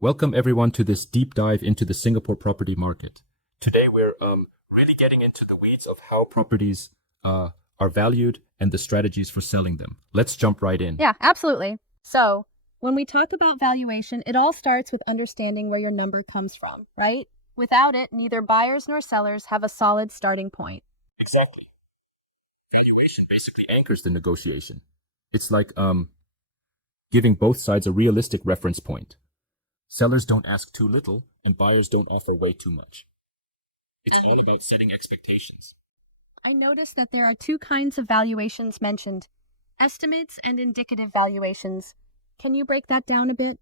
Welcome everyone to this deep dive into the Singapore property market. Today we're really getting into the weeds of how properties are valued and the strategies for selling them. Let's jump right in. Yeah, absolutely. So, when we talk about valuation, it all starts with understanding where your number comes from, right? Without it, neither buyers nor sellers have a solid starting point. Exactly. Valuation basically anchors the negotiation. It's like giving both sides a realistic reference point. Sellers don't ask too little and buyers don't offer way too much. It's all about setting expectations. I noticed that there are two kinds of valuations mentioned, estimates and indicative valuations. Can you break that down a bit?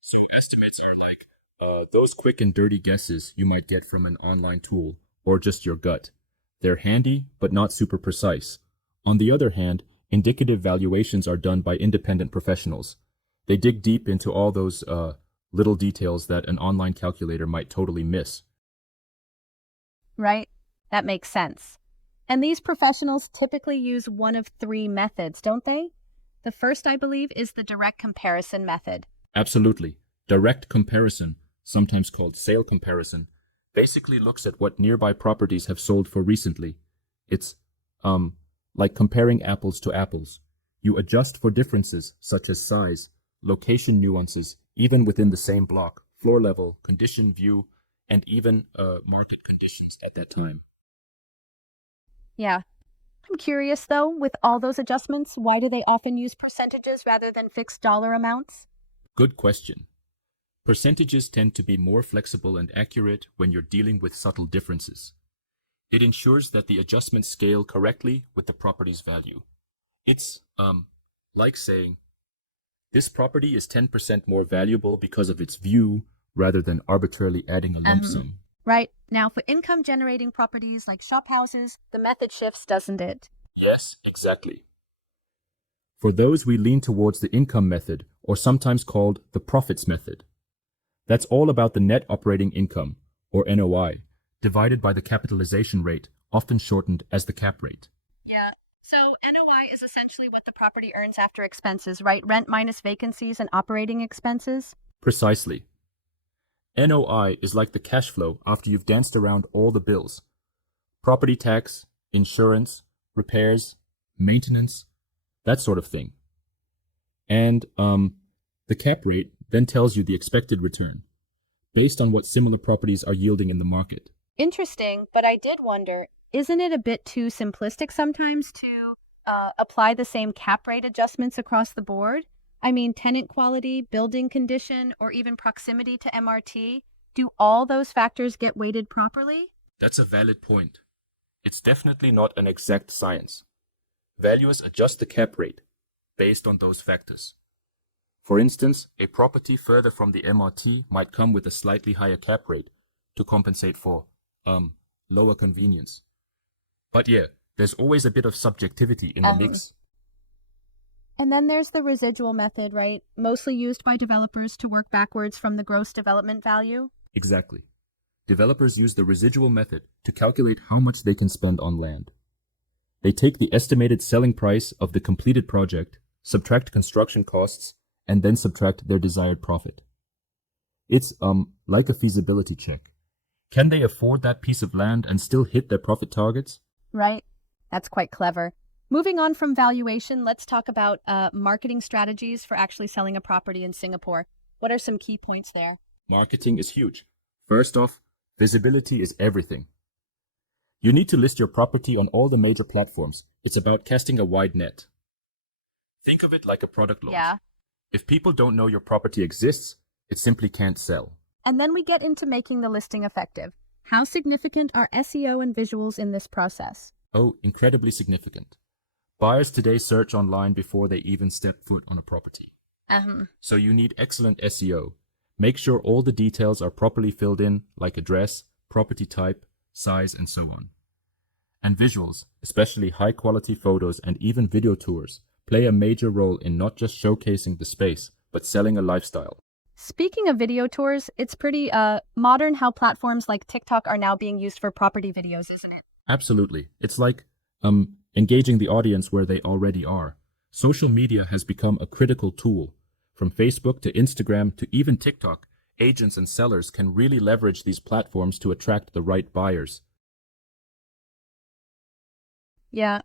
So estimates are like those quick and dirty guesses you might get from an online tool or just your gut. They're handy, but not super precise. On the other hand, indicative valuations are done by independent professionals. They dig deep into all those little details that an online calculator might totally miss. Right? That makes sense. And these professionals typically use one of three methods, don't they? The first, I believe, is the direct comparison method. Absolutely. Direct comparison, sometimes called sale comparison, basically looks at what nearby properties have sold for recently. It's like comparing apples to apples. You adjust for differences such as size, location nuances, even within the same block, floor level, condition, view, and even market conditions at that time. Yeah. I'm curious, though, with all those adjustments, why do they often use percentages rather than fixed dollar amounts? Good question. Percentages tend to be more flexible and accurate when you're dealing with subtle differences. It ensures that the adjustments scale correctly with the property's value. It's like saying, this property is 10% more valuable because of its view rather than arbitrarily adding a lump sum. Right. Now, for income-generating properties like shop houses, the method shifts, doesn't it? Yes, exactly. For those, we lean towards the income method, or sometimes called the profits method. That's all about the net operating income, or NOI, divided by the capitalization rate, often shortened as the cap rate. Yeah. So NOI is essentially what the property earns after expenses, right? Rent minus vacancies and operating expenses. Precisely. NOI is like the cash flow after you've danced around all the bills. Property tax, insurance, repairs, maintenance, that sort of thing. And the cap rate then tells you the expected return, based on what similar properties are yielding in the market. Interesting, but I did wonder, isn't it a bit too simplistic sometimes to apply the same cap rate adjustments across the board? I mean, tenant quality, building condition, or even proximity to MRT, do all those factors get weighted properly? That's a valid point. It's definitely not an exact science. Valuers adjust the cap rate based on those factors. For instance, a property further from the MRT might come with a slightly higher cap rate to compensate for lower convenience. But yeah, there's always a bit of subjectivity in the mix. And then there's the residual method, right? Mostly used by developers to work backwards from the gross development value. Exactly. Developers use the residual method to calculate how much they can spend on land. They take the estimated selling price of the completed project, subtract construction costs, and then subtract their desired profit. It's like a feasibility check. Can they afford that piece of land and still hit their profit targets? Right. That's quite clever. Moving on from valuation, let's talk about marketing strategies for actually selling a property in Singapore. What are some key points there? Marketing is huge. First off, visibility is everything. You need to list your property on all the major platforms. It's about casting a wide net. Think of it like a product launch. Yeah. If people don't know your property exists, it simply can't sell. And then we get into making the listing effective. How significant are SEO and visuals in this process? Oh, incredibly significant. Buyers today search online before they even step foot on a property. So you need excellent SEO. Make sure all the details are properly filled in, like address, property type, size, and so on. And visuals, especially high-quality photos and even video tours, play a major role in not just showcasing the space, but selling a lifestyle. Speaking of video tours, it's pretty modern how platforms like TikTok are now being used for property videos, isn't it? Absolutely. It's like engaging the audience where they already are. Social media has become a critical tool. From Facebook to Instagram to even TikTok, agents and sellers can really leverage these platforms to attract the right buyers. Yeah.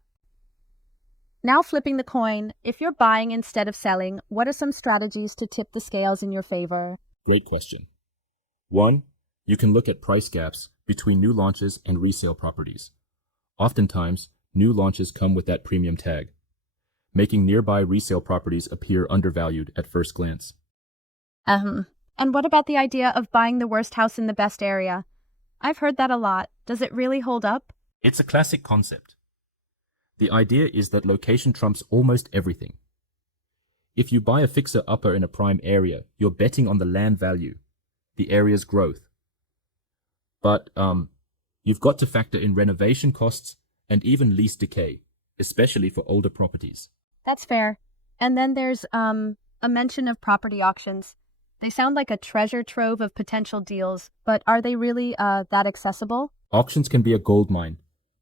Now flipping the coin, if you're buying instead of selling, what are some strategies to tip the scales in your favor? Great question. 1. You can look at price gaps between new launches and resale properties. Oftentimes, new launches come with that premium tag, making nearby resale properties appear undervalued at first glance. And what about the idea of buying the worst house in the best area? I've heard that a lot. Does it really hold up? It's a classic concept. The idea is that location trumps almost everything. If you buy a fixer-upper in a prime area, you're betting on the land value, the area's growth. But you've got to factor in renovation costs and even lease decay, especially for older properties. That's fair. And then there's a mention of property auctions. They sound like a treasure trove of potential deals, but are they really that accessible? Auctions can be a goldmine,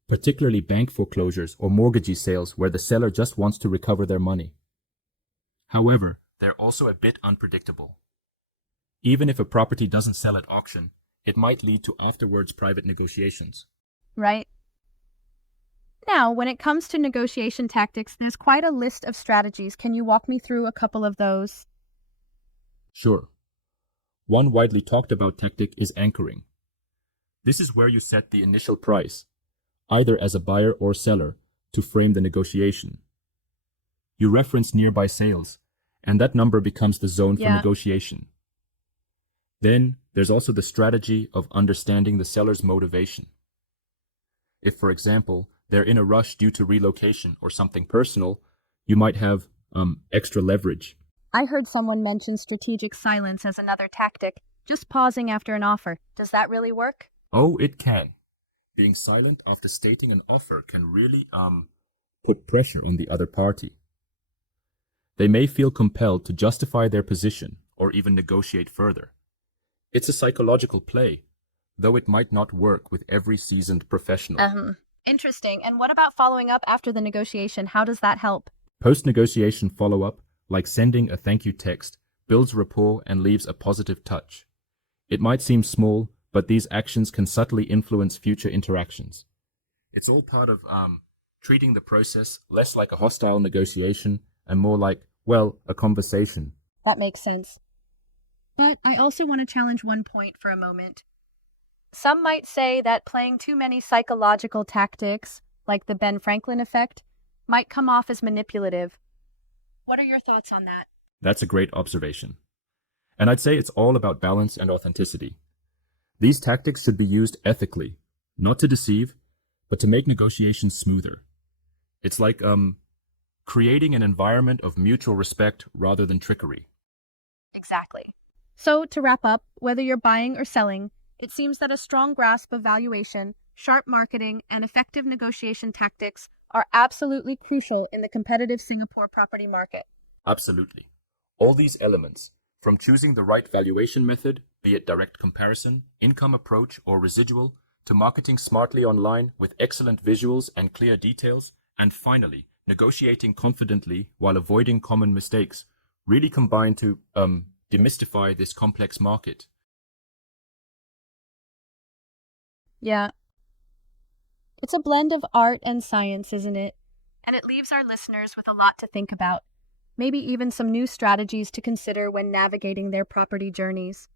particularly bank foreclosures or mortgagee sales where the seller just wants to recover their money. However, they're also a bit unpredictable. Even if a property doesn't sell at auction, it might lead to afterwards private negotiations. Right. Now, when it comes to negotiation tactics, there's quite a list of strategies. Can you walk me through a couple of those? Sure. One widely talked about tactic is anchoring. This is where you set the initial price, either as a buyer or seller, to frame the negotiation. You reference nearby sales, and that number becomes the zone for negotiation. Then, there's also the strategy of understanding the seller's motivation. If, for example, they're in a rush due to relocation or something personal, you might have extra leverage. I heard someone mention strategic silence as another tactic, just pausing after an offer. Does that really work? Oh, it can. Being silent after stating an offer can really put pressure on the other party. They may feel compelled to justify their position or even negotiate further. It's a psychological play, though it might not work with every seasoned professional. Interesting. And what about following up after the negotiation? How does that help? Post-negotiation follow-up, like sending a thank you text, builds rapport and leaves a positive touch. It might seem small, but these actions can subtly influence future interactions. It's all part of treating the process less like a hostile negotiation and more like, well, a conversation. That makes sense. But I also want to challenge one point for a moment. Some might say that playing too many psychological tactics, like the Ben Franklin effect, might come off as manipulative. What are your thoughts on that? That's a great observation. And I'd say it's all about balance and authenticity. These tactics should be used ethically, not to deceive, but to make negotiations smoother. It's like creating an environment of mutual respect rather than trickery. Exactly. So, to wrap up, whether you're buying or selling, it seems that a strong grasp of valuation, sharp marketing, and effective negotiation tactics are absolutely crucial in the competitive Singapore property market. Absolutely. All these elements, from choosing the right valuation method, be it direct comparison, income approach, or residual, to marketing smartly online with excellent visuals and clear details, and finally, negotiating confidently while avoiding common mistakes, really combine to demystify this complex market. Yeah. It's a blend of art and science, isn't it? And it leaves our listeners with a lot to think about. Maybe even some new strategies to consider when navigating their property journeys.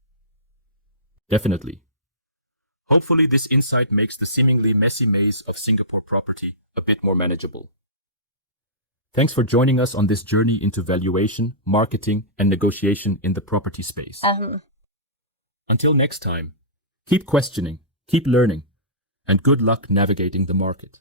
Definitely. Hopefully this insight makes the seemingly messy maze of Singapore property a bit more manageable. Thanks for joining us on this journey into valuation, marketing, and negotiation in the property space. Until next time, keep questioning, keep learning, and good luck navigating the market.